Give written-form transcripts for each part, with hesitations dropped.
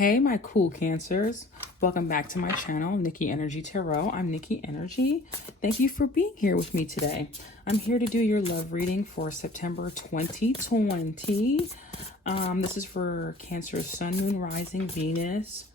Hey, my cool Cancers. Welcome back to my channel, Nikkienergytarot. I'm Nikki Energy. Thank you for being here with me today. I'm here to do your love reading for September 2020. This is for Cancer, Sun, Moon, Rising, Venus,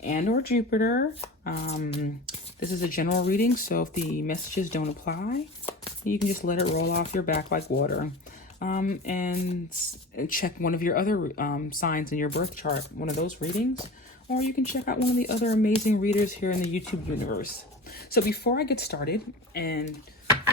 and or Jupiter. This is a general reading, so if the messages don't apply, you can just let it roll off your back like water. And check one of your other signs in your birth chart, one of those readings, or you can check out one of the other amazing readers here in the YouTube universe. So before I get started and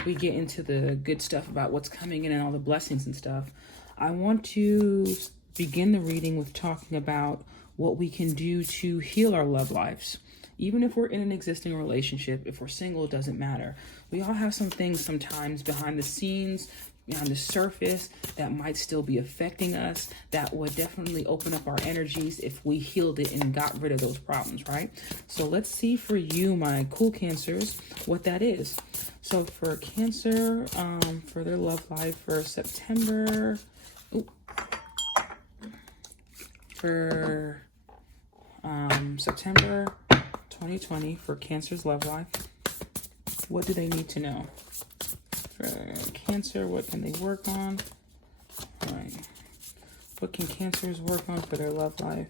we get into the good stuff about what's coming in and all the blessings and stuff, I want to begin the reading with talking about what we can do to heal our love lives. Even if we're in an existing relationship, if we're single, it doesn't matter. We all have some things sometimes behind the scenes, behind the surface, that might still be affecting us, that would definitely open up our energies if we healed it and got rid of those problems, right? So let's see for you, my cool Cancers, what that is. So for Cancer, for their love life for September, September 2020 for Cancer's love life, what do they need to know? For Cancer, what can they work on? All right. What can Cancers work on for their love life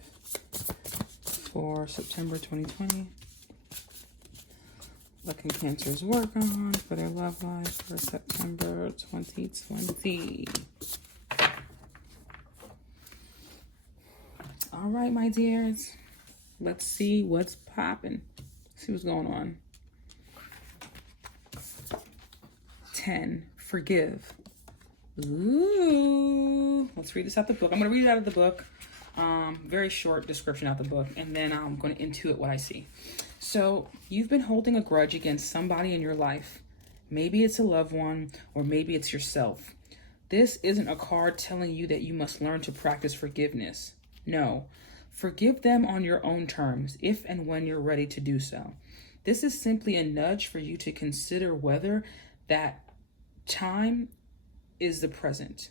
for September 2020? What can Cancers work on for their love life for September 2020? All right, my dears. Let's see what's popping. See what's going on. 10, forgive. Ooh. Let's read this out the book. I'm going to read it out of the book. Very short description out the book. And then I'm going to intuit what I see. So you've been holding a grudge against somebody in your life. Maybe it's a loved one, or maybe it's yourself. This isn't a card telling you that you must learn to practice forgiveness. No. Forgive them on your own terms, if and when you're ready to do so. This is simply a nudge for you to consider whether that time is the present.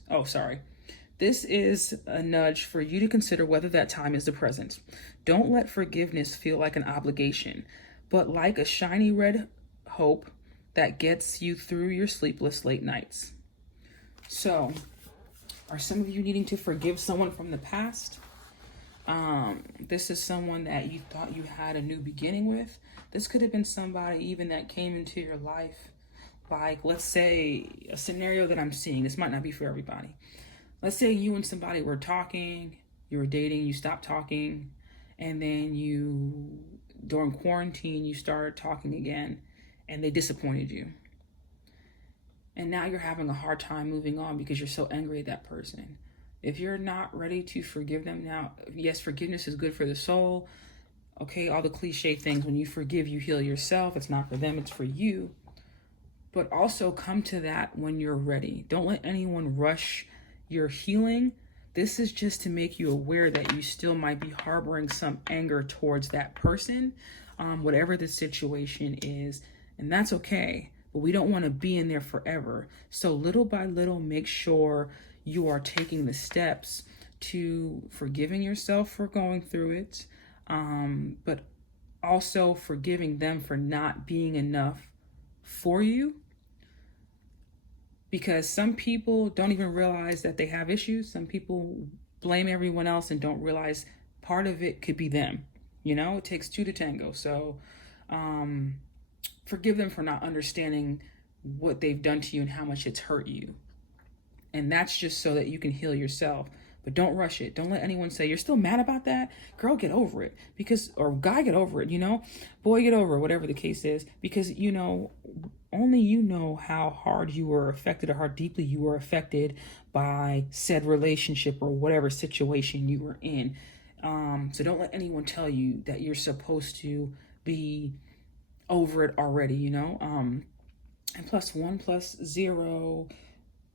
This is a nudge for you to consider whether that time is the present. Don't let forgiveness feel like an obligation, but like a shiny red hope that gets you through your sleepless late nights. So, are some of you needing to forgive someone from the past? This is someone that you thought you had a new beginning with. This could have been somebody even that came into your life. Like, let's say a scenario that I'm seeing, this might not be for everybody. Let's say you and somebody were talking, you were dating, you stopped talking, and then during quarantine, you started talking again, and they disappointed you. And now you're having a hard time moving on because you're so angry at that person. If you're not ready to forgive them now, yes, forgiveness is good for the soul. Okay, all the cliche things, when you forgive, you heal yourself. It's not for them, it's for you. But also come to that when you're ready. Don't let anyone rush your healing. This is just to make you aware that you still might be harboring some anger towards that person, whatever the situation is. And that's okay. But we don't want to be in there forever. So little by little, make sure you are taking the steps to forgiving yourself for going through it, but also forgiving them for not being enough for you. Because some people don't even realize that they have issues. Some people blame everyone else and don't realize part of it could be them. You know, it takes two to tango. So forgive them for not understanding what they've done to you and how much it's hurt you. And that's just so that you can heal yourself. But don't rush it. Don't let anyone say, you're still mad about that? Girl, get over it. Or guy, get over it, Boy, get over it, whatever the case is. Because, only you know how hard you were affected or how deeply you were affected by said relationship or whatever situation you were in. So don't let anyone tell you that you're supposed to be over it already, And +1 + 0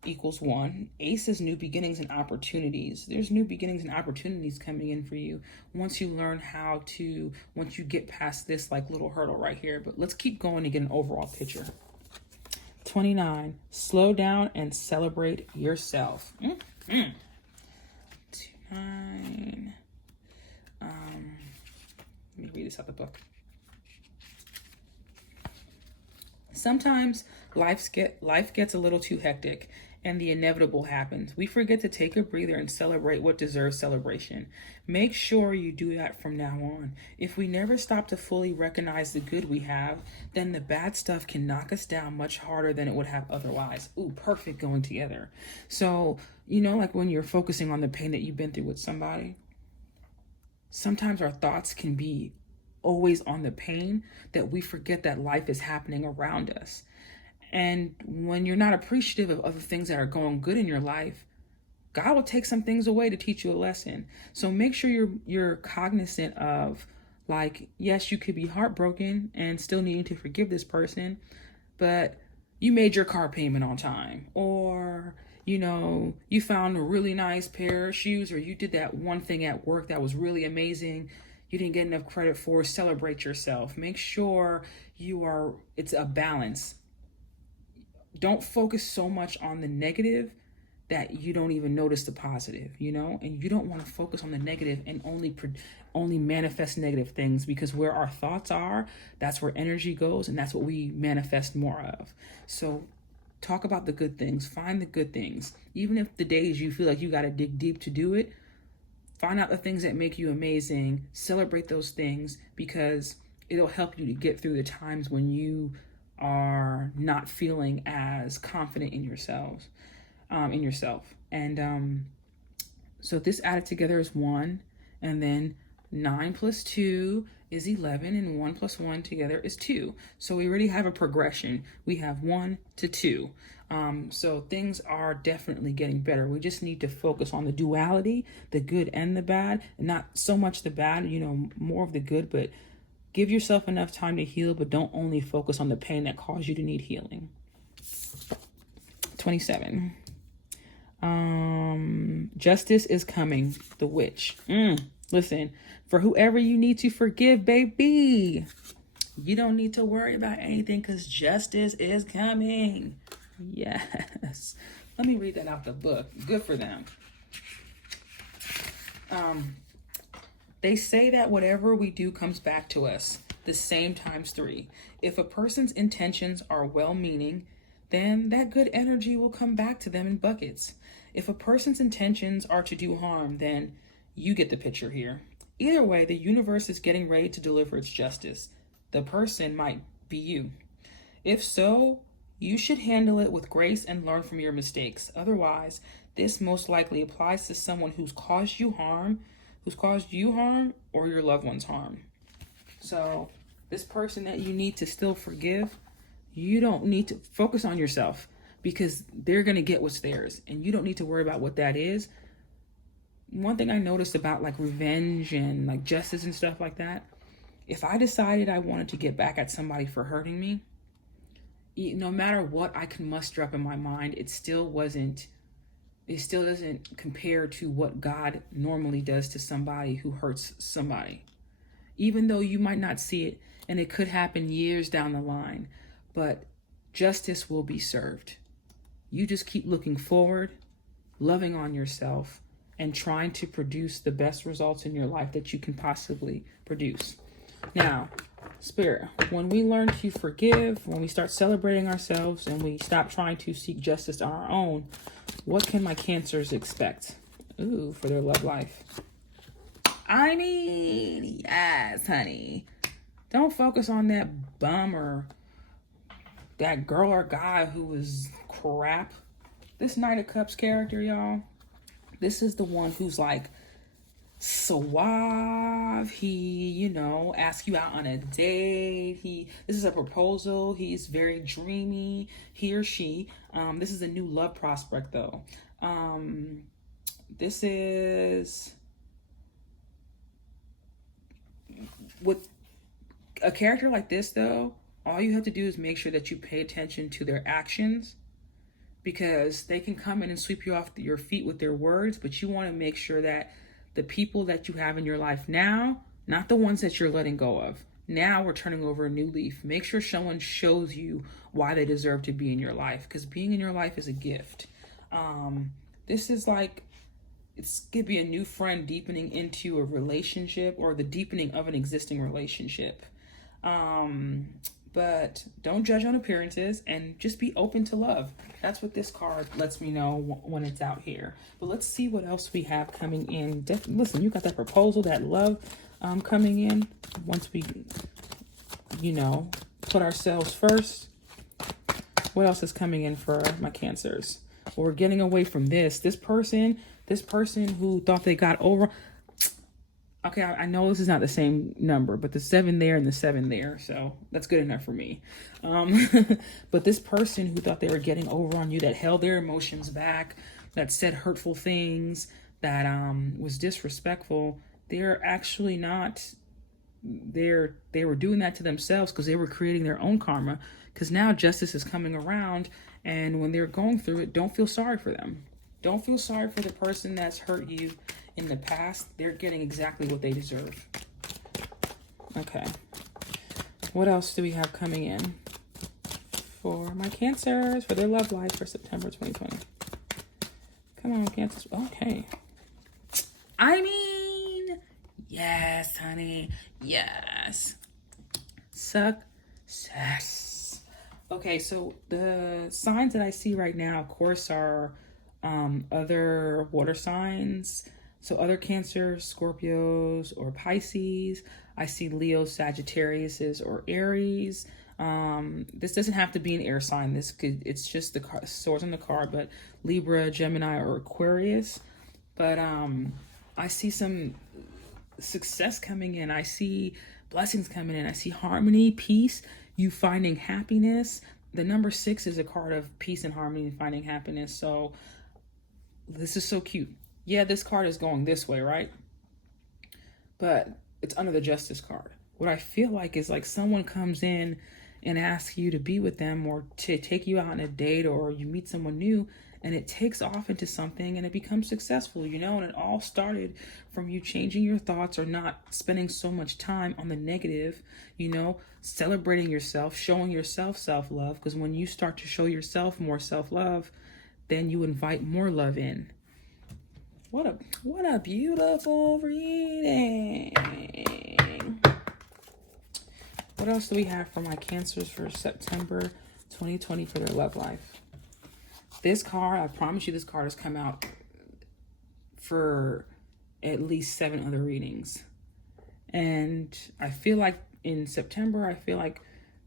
= 1. Ace is new beginnings and opportunities. There's new beginnings and opportunities coming in for you once you learn once you get past this little hurdle right here. But let's keep going to get an overall picture. 29, slow down and celebrate yourself. 29. Let me read this out the book. Sometimes life gets a little too hectic and the inevitable happens. We forget to take a breather and celebrate what deserves celebration. Make sure you do that from now on. If we never stop to fully recognize the good we have, then the bad stuff can knock us down much harder than it would have otherwise. Ooh, perfect going together. So, like when you're focusing on the pain that you've been through with somebody, sometimes our thoughts can be always on the pain that we forget that life is happening around us. And when you're not appreciative of the things that are going good in your life, God will take some things away to teach you a lesson. So make sure you're cognizant of, like, yes, you could be heartbroken and still needing to forgive this person, but you made your car payment on time, or you found a really nice pair of shoes, or you did that one thing at work that was really amazing you didn't get enough credit for. Celebrate yourself. Make sure it's a balance. Don't focus so much on the negative that you don't even notice the positive, and you don't want to focus on the negative and only manifest negative things, because where our thoughts are, that's where energy goes, and that's what we manifest more of. So talk about the good things, find the good things. Even if the days you feel like you got to dig deep to do it, find out the things that make you amazing, celebrate those things, because it'll help you to get through the times when you are not feeling as confident in yourself. And so this added together is 1, and then 9 plus 2 is 11, and 1 plus 1 together is 2. So we already have a progression. We have 1 to 2. So things are definitely getting better. We just need to focus on the duality, the good and the bad, and not so much the bad, more of the good, but give yourself enough time to heal, but don't only focus on the pain that caused you to need healing. 27. Justice is coming. The witch. Listen, for whoever you need to forgive, baby, you don't need to worry about anything, because justice is coming. Yes. Let me read that out the book. Good for them. They say that whatever we do comes back to us, the same times 3. If a person's intentions are well-meaning, then that good energy will come back to them in buckets. If a person's intentions are to do harm, then you get the picture here. Either way, the universe is getting ready to deliver its justice. The person might be you. If so, you should handle it with grace and learn from your mistakes. Otherwise, this most likely applies to someone who's caused you harm or your loved ones harm. So this person that you need to still forgive, you don't need to focus on yourself, because they're going to get what's theirs, and you don't need to worry about what that is. One thing I noticed about like revenge and like justice and stuff like that, if I decided I wanted to get back at somebody for hurting me, no matter what I can muster up in my mind, it still doesn't compare to what God normally does to somebody who hurts somebody. Even though you might not see it, and it could happen years down the line, but justice will be served. You just keep looking forward, loving on yourself, and trying to produce the best results in your life that you can possibly produce. Now, Spirit, when we learn to forgive, when we start celebrating ourselves, and we stop trying to seek justice on our own, what can my Cancers expect? Ooh, for their love life. I mean, yes, honey. Don't focus on that bum or that girl or guy who was crap. This Knight of Cups character, y'all, this is the one who's like suave. He, asks you out on a date. This is a proposal. He's very dreamy. He or she. This is a new love prospect, though. This is with a character like this, though. All you have to do is make sure that you pay attention to their actions, because they can come in and sweep you off your feet with their words, but you want to make sure that the people that you have in your life now, not the ones that you're letting go of. Now we're turning over a new leaf. Make sure someone shows you why they deserve to be in your life, because being in your life is a gift. This is like, It could be a new friend deepening into a relationship or the deepening of an existing relationship. But don't judge on appearances and just be open to love. That's what this card lets me know when it's out here. But let's see what else we have coming in. Listen, you got that proposal, that love coming in. Once we, put ourselves first. What else is coming in for my Cancers? Well, we're getting away from this. This person who thought they got over. Okay, I know this is not the same number, but the 7 there and the 7 there, so that's good enough for me. But this person who thought they were getting over on you, that held their emotions back, that said hurtful things, that was disrespectful, they're actually not. They were doing that to themselves because they were creating their own karma. Because now justice is coming around, and when they're going through it, don't feel sorry for them. Don't feel sorry for the person that's hurt you in the past. They're getting exactly what they deserve. Okay. What else do we have coming in for my Cancers, for their love life for September 2020? Come on, Cancers. Okay. I mean, yes, honey. Yes. Success. Okay, so the signs that I see right now, of course, are other water signs. So other Cancers, Scorpios, or Pisces. I see Leos, Sagittariuses, or Aries. This doesn't have to be an air sign. It's just the swords on the card, but Libra, Gemini, or Aquarius. But I see some success coming in. I see blessings coming in. I see harmony, peace, you finding happiness. The number 6 is a card of peace and harmony and finding happiness. So this is so cute. Yeah, this card is going this way, right? But it's under the Justice card. What I feel like is like someone comes in and asks you to be with them or to take you out on a date, or you meet someone new, and it takes off into something and it becomes successful, and it all started from you changing your thoughts or not spending so much time on the negative, celebrating yourself, showing yourself self-love, because when you start to show yourself more self-love, then you invite more love in. What a beautiful reading. What else do we have for my Cancers for September 2020 for their love life? This card, I promise you, this card has come out for at least 7 other readings. And I feel like in September, I feel like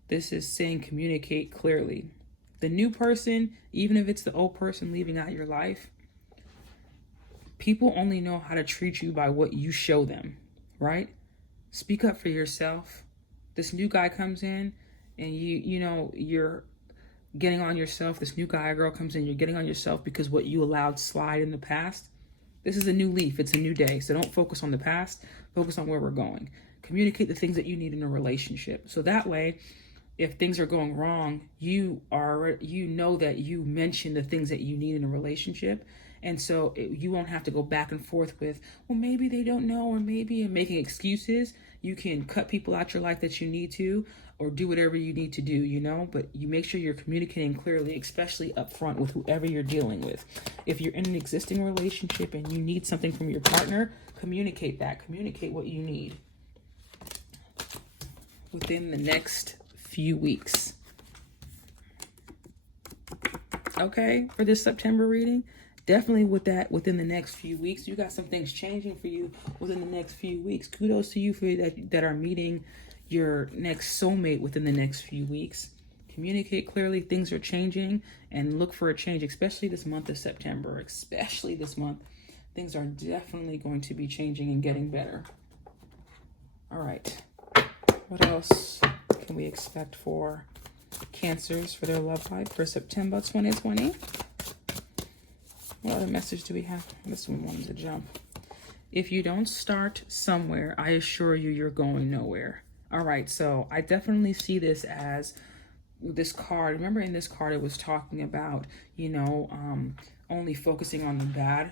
this is saying communicate clearly. The new person, even if it's the old person leaving out your life, people only know how to treat you by what you show them, right? Speak up for yourself. This new guy comes in and you're getting on yourself. This new guy or girl comes in, you're getting on yourself because what you allowed slide in the past. This is a new leaf. It's a new day. So don't focus on the past. Focus on where we're going. Communicate the things that you need in a relationship. So that way, if things are going wrong, you know that you mentioned the things that you need in a relationship. And so you won't have to go back and forth with, well, maybe they don't know, or maybe and making excuses. You can cut people out your life that you need to, or do whatever you need to do, but you make sure you're communicating clearly, especially up front with whoever you're dealing with. If you're in an existing relationship and you need something from your partner, communicate that. Communicate what you need within the next few weeks. Okay, for this September reading, definitely with that within the next few weeks. You got some things changing for you within the next few weeks. Kudos to you for that are meeting your next soulmate within the next few weeks. Communicate clearly. Things are changing, and look for a change, especially this month of September. Especially this month, things are definitely going to be changing and getting better. All right. What else can we expect for Cancers for their love life for September 2020? What other message do we have? This one wanted to jump. If you don't start somewhere, I assure you, you're going nowhere. All right, so I definitely see this as this card. Remember in this card, it was talking about, only focusing on the bad.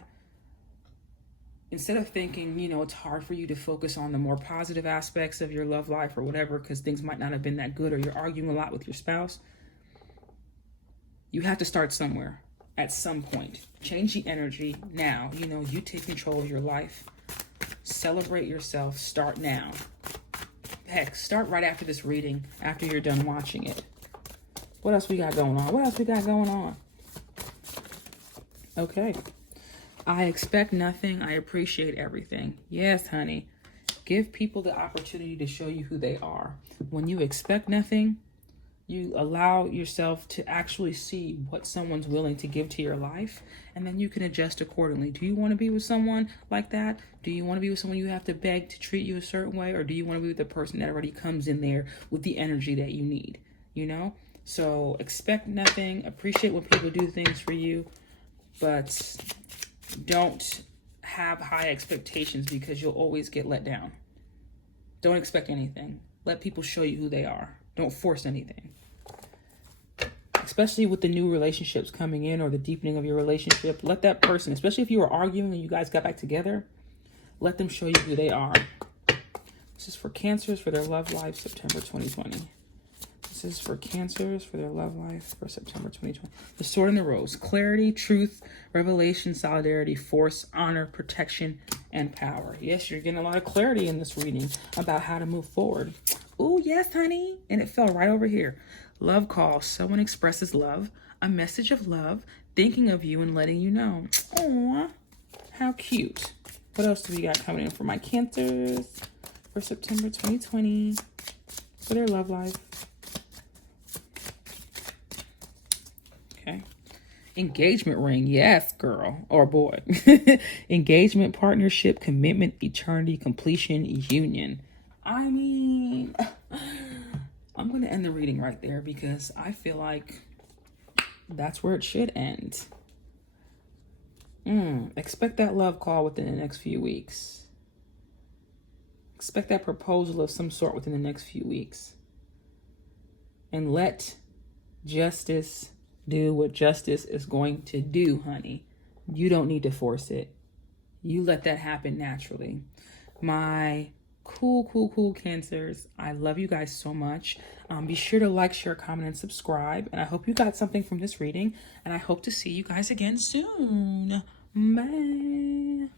Instead of thinking, it's hard for you to focus on the more positive aspects of your love life or whatever, because things might not have been that good, or you're arguing a lot with your spouse. You have to start somewhere. at some point. Change the energy now. You know, you take control of your life. Celebrate yourself. Start now. Heck, start right after this reading, after you're done watching it. What else we got going on? What else we got going on? Okay. I expect nothing. I appreciate everything. Yes, honey. Give people the opportunity to show you who they are. When you expect nothing, you allow yourself to actually see what someone's willing to give to your life, and then you can adjust accordingly. Do you want to be with someone like that? Do you want to be with someone you have to beg to treat you a certain way? Or do you want to be with the person that already comes in there with the energy that you need? You know? So expect nothing. Appreciate when people do things for you, but don't have high expectations because you'll always get let down. Don't expect anything. Let people show you who they are. Don't force anything. Especially with the new relationships coming in or the deepening of your relationship, let that person, especially if you were arguing and you guys got back together, let them show you who they are. This is for Cancers for their love life, September 2020. This is for Cancers for their love life for September 2020. The Sword and the Rose. Clarity, truth, revelation, solidarity, force, honor, protection, and power. Yes, you're getting a lot of clarity in this reading about how to move forward. Oh, yes, honey. And it fell right over here. Love call. Someone expresses love. A message of love. Thinking of you and letting you know. Aw, how cute. What else do we got coming in for my Cancers for September 2020 for their love life? Okay. Engagement ring. Yes, girl or boy. Engagement, partnership, commitment, eternity, completion, union. I mean, I'm going to end the reading right there because I feel like that's where it should end. Expect that love call within the next few weeks. Expect that proposal of some sort within the next few weeks. And let justice do what justice is going to do, honey. You don't need to force it. You let that happen naturally. My cool Cancers, I love you guys so much. Be sure to like, share, comment, and subscribe. And I hope you got something from this reading. And I hope to see you guys again soon. Bye.